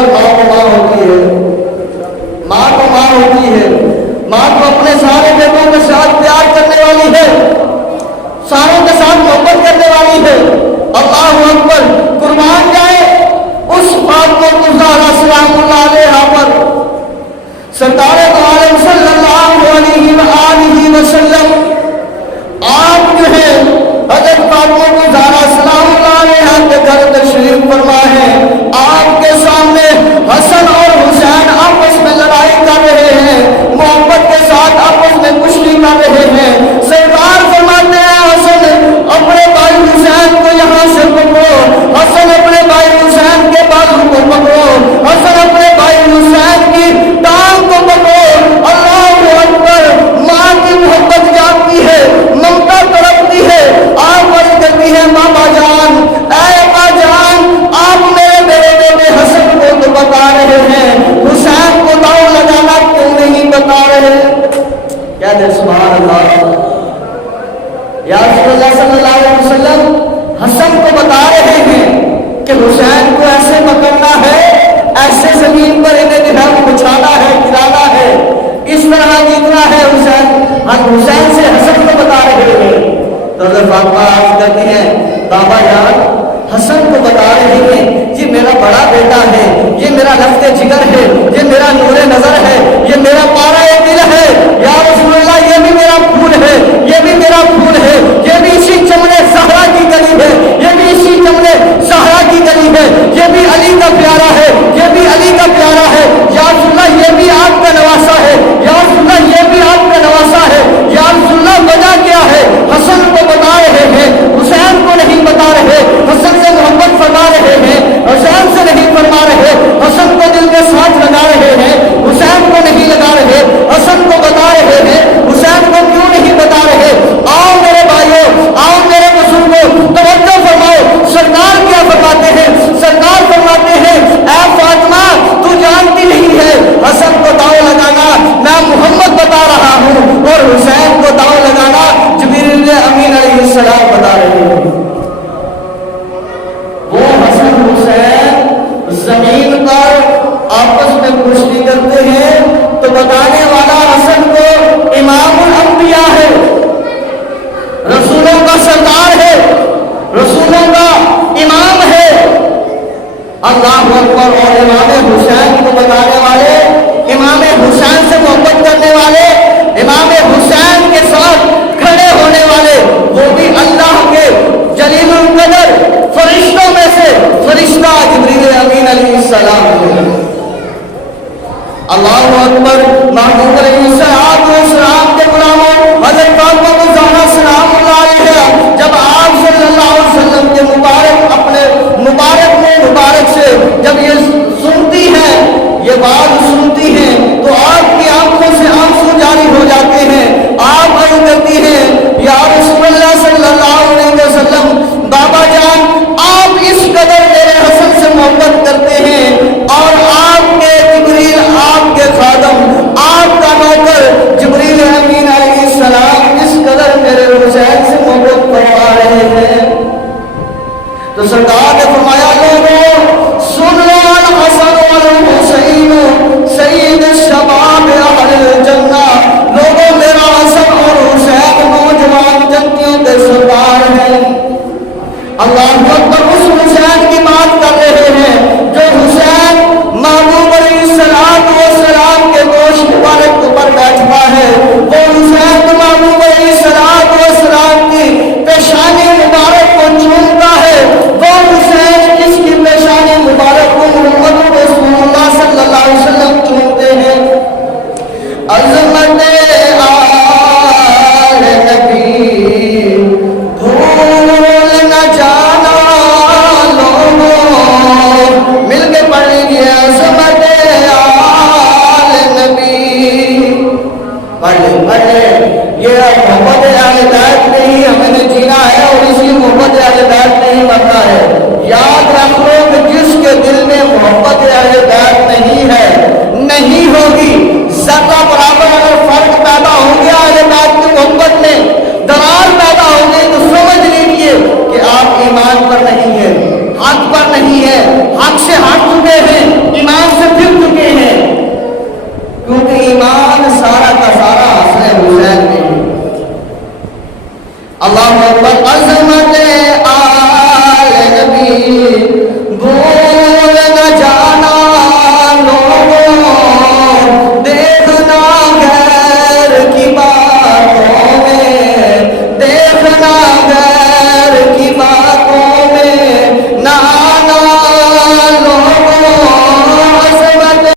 پر ماں کو ماں ہوتی ہے، ماں کو ماں ہوتی ہے، ماں کو اپنے سارے بیٹوں کے ساتھ پیار کرنے والی ہے، ساروں کے ساتھ محبت کرنے والی ہے۔ اللہ اکبر، قربان جائے اس فاطمہ الزہرا سلام اللہ علیہا پر سرکار دو عالم صلی اللہ علیہ وآلہ وسلم آپ جو ہے حضرت فاطمہ الزہرا سلام اللہ علیہا کے گھر تشریف فرما ہے۔ آپ کے سامنے حسن اور حسین آپس میں لڑائی کر رہے ہیں، محبت کے ساتھ آپس میں کشتی کر رہے ہیں۔ سرکار فرماتے ہیں حسن اپنے بھائی حسین کو یہاں سے پکڑو، حسن اپنے بھائی حسین کے بازو کو پکڑو، حسن اپنے بھائی حسین کی ٹانگ کو پکڑو۔ اللہ اکبر، ماں کی محبت جاگتی ہے، ممتا تڑپتی ہے، آپ عرض کرتی ہے بابا جان، اے ابا جان، آپ میرے بیٹے حسن کو تو بتا رہے ہیں، حسین کو داؤ لگانا کیوں نہیں بتا رہے؟ کیا دے سبحان اللہ، یا رسول اللہ صلی اللہ علیہ وسلم حسن کو بتا رہے ہیں کہ حسین کو ایسے پکڑنا ہے، ایسے زمین پر انہیں جو ہے بچھانا ہے، گرانا ہے، اس طرح جیتنا ہے حسین۔ ہم حسین سے حسن کو بتا رہے ہیں تو حضرت فاطمہ عرض کرتی ہیں بابا جان، حسن کو بتا رہے ہیں یہ میرا بڑا بیٹا ہے، یہ میرا لفظ جگر ہے، یہ میرا نور نظر ہے، یہ میرا پارا دل ہے، یا رسول اللہ یہ بھی میرا پھول ہے، یہ بھی میرا پھول ہے، یہ بھی اسی چمن زہرا کی گلی ہے، یہ بھی اسی چمن زہرا کی گلی ہے، یہ بھی علی کا پیارا ہے، یہ بھی علی کا پیارا ہے، یا رسول اللہ یہ بھی آپ کا نواسا ہے، یا رسول اللہ یہ بھی آپ کا نواسا ہے، یا رسول اللہ وجہ کیا ہے؟ حسن کو بتا رہے ہیں، حسین کو نہیں بتا رہے، حسن سے محبت فرما رہے ہیں، حسین سے نہیں فرما رہے، حسن کو دل کے ساتھ لگا رہے ہیں، حسین کو نہیں لگا رہے، حسن کو بتا رہے ہیں، حسین کو کیوں نہیں بتا رہے؟ آؤ میرے بھائیوں، آؤ میرے بزرگوں، توجہ فرماؤ، سرکار کیا فرماتے ہیں؟ سرکار فرماتے ہیں اے فاطمہ تو جانتی نہیں ہے حسن کو داؤ لگانا میں محمد بتا رہا ہوں، اور حسین کو داؤ لگانا جبریل امین علیہ السلام بتا رہے ہیں۔ وہ حسن حسین زمین پر آپس میں کشتی کرتے ہیں تو بتانے والا حسن کو امام الانبیاء ہے، رسولوں کا سردار ہے، رسولوں کا امام ہے، اللہ اکبر۔ اور امام حسین کو بتانے والے، امام حسین سے محبت کرنے والے، امام حسین کے ساتھ کھڑے ہونے والے، وہ بھی اللہ کے جلیل القدر فرشتوں میں سے فرشتہ جبریل امین علیہ السلام ہے۔ اللہ اکبر۔ محمود علیہ السلام کے غلاموں حضرت فاطمہ الزہرا سلام اللہ علیہا جب آپ صلی اللہ علیہ وسلم کے مبارک اپنے مبارک میں مبارک سے جب یہ سنتی ہیں، یہ بات سنتی ہیں تو آپ کی آنکھوں سے آنسو جاری ہو جاتے ہیں۔ آپ عرض کرتی ہیں یا رسول اللہ صلی اللہ علیہ وسلم، بابا جان آپ اس قدر میرے حسن سے محبت کرتے ہیں اور آپ کے جبریل، آپ کے خادم، آپ کا نوکر جبریل امین علیہ السلام اس قدر میرے حسین سے محبت فرما رہے ہیں تو سرکار نے فرمایا لوگوں سن لو، الحسن والحسین سید الشباب اہل الجنہ، لوگوں میرا حسن اور حسین نوجوان جنتیوں کے سردار ہیں۔ اللہ اکبر، اس حسین کی بات کر رہے ہیں جو حسین محبوب علیہ السلام کے گوشت مبارک پر بیٹھتا ہے، وہ حسین محبوب علیہ السلام کی پیشانی مبارک کو چومتا ہے، وہ حسین جس کی پیشانی مبارک کو محمد رسول اللہ صلی اللہ علیہ وسلم چومتے ہیں۔ عظمت آل نبی بھول نہ جانا، اللہ اکبر عظمت آل نبی